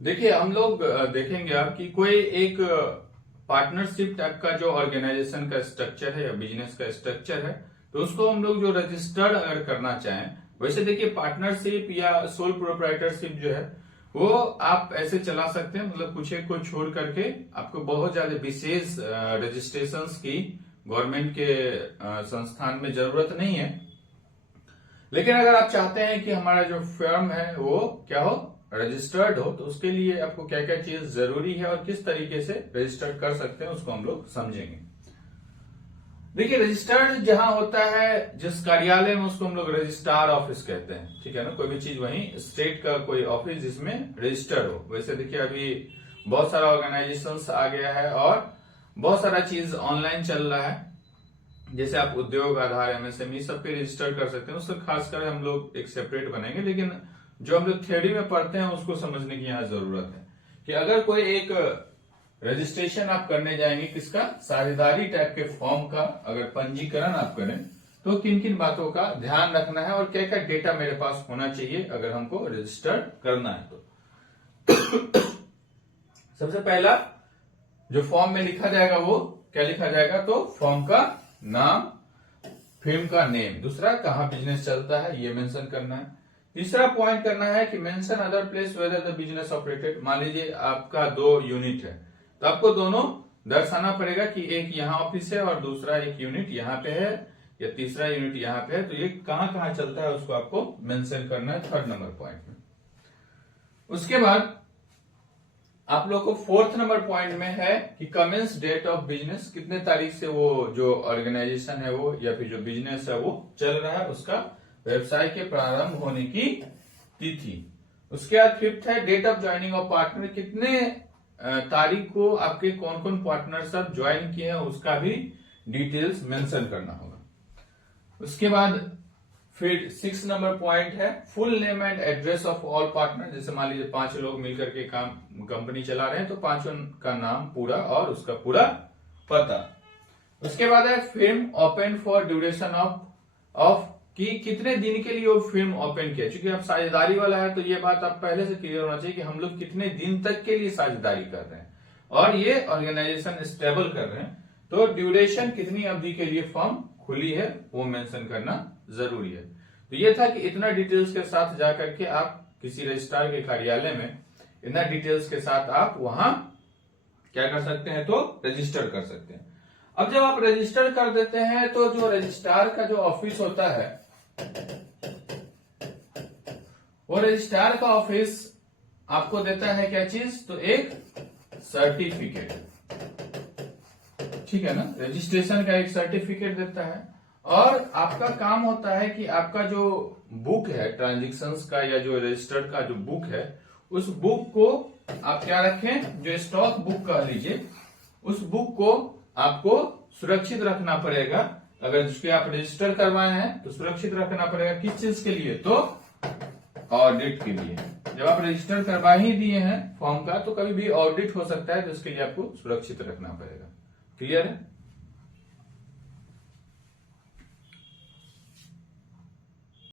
देखिए हम लोग देखेंगे आप कि कोई एक पार्टनरशिप टाइप का जो ऑर्गेनाइजेशन का स्ट्रक्चर है या बिजनेस का स्ट्रक्चर है, तो उसको हम लोग जो रजिस्टर्ड अगर करना चाहें, वैसे देखिए पार्टनरशिप या सोल प्रोप्राइटरशिप जो है वो आप ऐसे चला सकते हैं, मतलब कुछ एक को छोड़ करके आपको बहुत ज्यादा विशेष रजिस्ट्रेशंस की गवर्नमेंट के संस्थान में जरूरत नहीं है। लेकिन अगर आप चाहते हैं कि हमारा जो फर्म है वो क्या हो, रजिस्टर्ड हो, तो उसके लिए आपको क्या क्या चीज जरूरी है और किस तरीके से रजिस्टर्ड कर सकते हैं उसको हम लोग समझेंगे। देखिए रजिस्टर्ड जहां होता है जिस कार्यालय में, उसको हम लोग रजिस्ट्रार ऑफिस कहते हैं, ठीक है ना। कोई भी चीज वहीं स्टेट का कोई ऑफिस जिसमें रजिस्टर हो। वैसे देखिए अभी बहुत सारा ऑर्गेनाइजेशन आ गया है और बहुत सारा चीज ऑनलाइन चल रहा है, जैसे आप उद्योग आधार एमएसएमई सब पे रजिस्टर कर सकते हैं। उससे खासकर हम लोग एक सेपरेट बनाएंगे, लेकिन जो हम लोग थ्योरी में पढ़ते हैं उसको समझने की यहाँ जरूरत है कि अगर कोई एक रजिस्ट्रेशन आप करने जाएंगे किसका, साझेदारी टाइप के फॉर्म का अगर पंजीकरण आप करें, तो किन किन बातों का ध्यान रखना है और क्या क्या डेटा मेरे पास होना चाहिए अगर हमको रजिस्टर्ड करना है। तो सबसे पहला जो फॉर्म में लिखा जाएगा वो क्या लिखा जाएगा, तो फॉर्म का नाम, फर्म का नेम, दूसरा कहाँ बिजनेस चलता है ये मेंशन करना है, तीसरा पॉइंट करना है कि mention other place whether the business operated. मान लीजिए आपका 2 यूनिट है, तो आपको दोनों दर्शाना पड़ेगा कि एक यहाँ ऑफिस है और दूसरा एक यूनिट यहाँ पे है या तीसरा यूनिट यहाँ पे है, तो ये कहाँ कहाँ चलता है उसको आपको मेंशन करना है 3rd नंबर पॉइंट में। उसके बाद आप लोग को 4th नंबर पॉइंट में है कि कमेंस डेट ऑफ बिजनेस, कितने तारीख से वो जो ऑर्गेनाइजेशन है वो या फिर जो बिजनेस है वो चल रहा है, उसका व्यवसाय के प्रारंभ होने की तिथि। उसके बाद 5th है date of joining of partner, कितने तारीख को आपके कौन कौन पार्टनर सब ज्वाइन किए हैं उसका भी डिटेल्स मेंशन करना होगा। उसके बाद फिर 6 नंबर पॉइंट है full name and address of all partner. जैसे मान लीजिए 5 लोग मिलकर के कंपनी चला रहे हैं, तो 5 का नाम पूरा और उसका पूरा पता। उसके बाद है firm open for duration of कि कितने दिन के लिए वो फर्म ओपन किया। चूंकि आप साझेदारी वाला है तो ये बात आप पहले से क्लियर होना चाहिए कि हम लोग कितने दिन तक के लिए साझेदारी कर रहे हैं और ये ऑर्गेनाइजेशन स्टेबल कर रहे हैं, तो ड्यूरेशन कितनी अवधि के लिए फर्म खुली है वो मेंशन करना जरूरी है। तो ये था कि इतना डिटेल्स के साथ जाकर के आप किसी रजिस्ट्रार के कार्यालय में इतना डिटेल्स के साथ आप वहां क्या कर सकते हैं, तो रजिस्टर कर सकते हैं। अब जब आप रजिस्टर कर देते हैं तो जो रजिस्ट्रार का जो ऑफिस होता है, वो रजिस्ट्रार का ऑफिस आपको देता है क्या चीज, तो एक सर्टिफिकेट, ठीक है ना। रजिस्ट्रेशन का एक सर्टिफिकेट देता है और आपका काम होता है कि आपका जो बुक है ट्रांजेक्शन्स का या जो रजिस्टर्ड का जो बुक है, उस बुक को आप क्या रखें, जो स्टॉक बुक कह लीजिए, उस बुक को आपको सुरक्षित रखना पड़ेगा। अगर जिसके आप रजिस्टर करवाए हैं तो सुरक्षित रखना पड़ेगा, किस चीज के लिए, तो ऑडिट के लिए। जब आप रजिस्टर करवा ही दिए हैं फॉर्म का, तो कभी भी ऑडिट हो सकता है, तो इसके लिए आपको सुरक्षित रखना पड़ेगा। क्लियर है।